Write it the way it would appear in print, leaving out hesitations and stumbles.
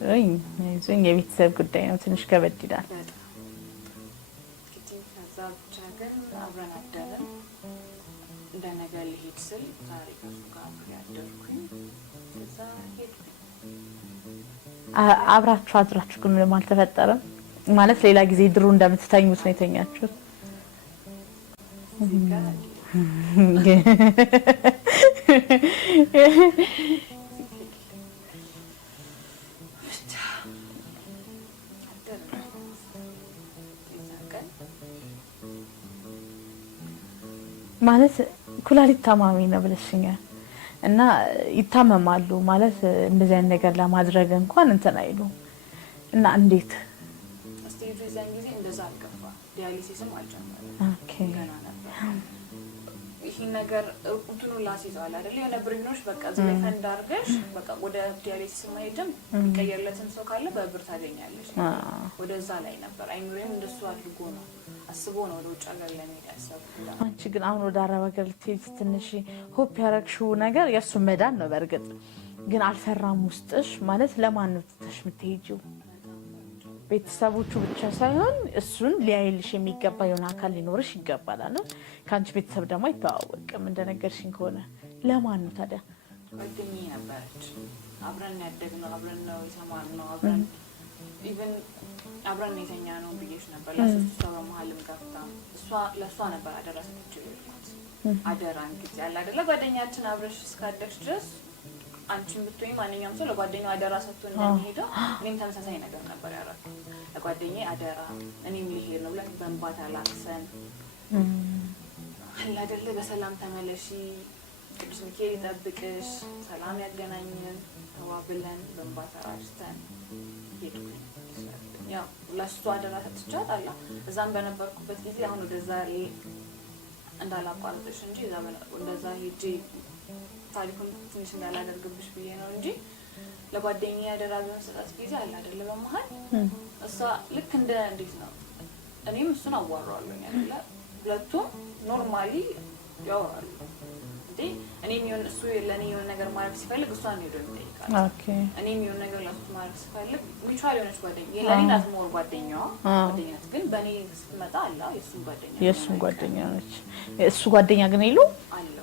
አይዞኝ የቤተሰብ ጉዳይ ነው ትንሽ ከበድ ይላል እንግዲህ ከዛ ብቻ ግን አብረን አደረን እንደነገ ልሄድ ስል ዛሬ ከሱ ጋር ያደርኩኝ ከዛ ሄድኩኝ አብራችሁ አድራችሁ ግን ምንም አልተፈጠረም ማለት ሌላ ጊዜ ድሩ እንደምትተኙት ነው የተኛችሁት ማለት ኩላሊት ታማሚ ነው ብለሽኛል እና ይታመማሉ ማለት እንደዚህ አይነት ነገር ለማድረግ እንኳን እንትን አይሉ እና እንዴት ስቴጁ ይዘን ጊዜ እንደዛ አልገባ ዲያሊሲስም አልጀመረም ኦኬ ገና ነበር ይሄ ነገር ቁጥኑ ላሲዛል አይደል የሆነ ብሪኖች በቃ ዘለ ፈንድ አርገሽ በቃ ወደ ዲያሊሲስ ማይደም ይቀየርለትም ሰው ካለ በብር ታገኛለሽ ወደዛ ላይ ነበር አይኑሬም እንደሱ አድርጎ ነው አስቦ ነው ወደ ውጭ ሀገር ለመሄድ ያሰብኩት አንቺ ግን አሁን ወደ አረብ ሀገር ልትሄጂ ትንሽ ሆፕ ያረግሽው ነገር የሱ መዳን ነው በርግጥ ግን አልፈራም ውስጥሽ ማለት ለማን ነው ተሽምትሄጂው ቤተሰቦቹ ብቻ ሳይሆን እሱን ሊያይልሽ የሚገባ የሆነ አካል ሊኖርሽ ይገባል አይደል ካንቺ ቤተሰብ ደግሞ አይተዋወቅም እንደነገርሽኝ ከሆነ ለማን ነው ታዲያ ጓደኛዬ ነበረች አብረን ያደግነው አብረን ነው የተማርነው አብረን ኢቭን አብረን የተኛ ነው ብዬሽ ነበር ለሶስት ሰው በመሃልም ጋፍታ እሷ ለሷ ነበር አደረሰችው ይልኩት አደራን ጊዜ አለ አይደለ ጓደኛችን አብረሽ እስካደግሽ ድረስ አንቺም ብትወይ ማንኛውም ሰው ለጓደኛው አደራ ሰጥቶ እንደሚሄደው እኔም ተመሳሳይ ነገር ነበር ያደረኩት ለጓደኛዬ አደራ እኔም ልሄድ ነው ብለን በእንባት አላክሰን አለ አይደለ በሰላም ተመለሺ ቅዱስ ሚካኤል ይጠብቅሽ ሰላም ያገናኘን ተዋብለን በእንባት አራጅተን ሄድኩኝ ያው ለሷ አደራ ሰጥቻት አላ እዛም በነበርኩበት ጊዜ አሁን ወደዛ እንዳላቋርጥሽ እንጂ እዛ እንደዛ ሄጄ ታሪኩን ትንሽ እንዳላደርግብሽ ብዬ ነው እንጂ ለጓደኛዬ አደራ በመስጠት ጊዜ አለ አይደለ በመሃል እሷ ልክ እንደ እንዴት ነው እኔም እሱን አዋራዋለሁ አይደለ ሁለቱም ኖርማሊ ያወራሉ እንዴ እኔም ይሁን እሱ ለኔ የሆነ ነገር ማድረግ ሲፈልግ እሷን ነው የሚጠይቃት ኦኬ እኔም የሆነ ነገር ለሱ ማድረግ ሲፈልግ ሚቹዋል የሆነች ጓደኛዬ የለኔ ናት ሞር ጓደኛዋ ጓደኛት ግን በኔ ስትመጣ አላ የሱ ጓደኛ ነች እሱ ጓደኛ ግን ይሉ አለ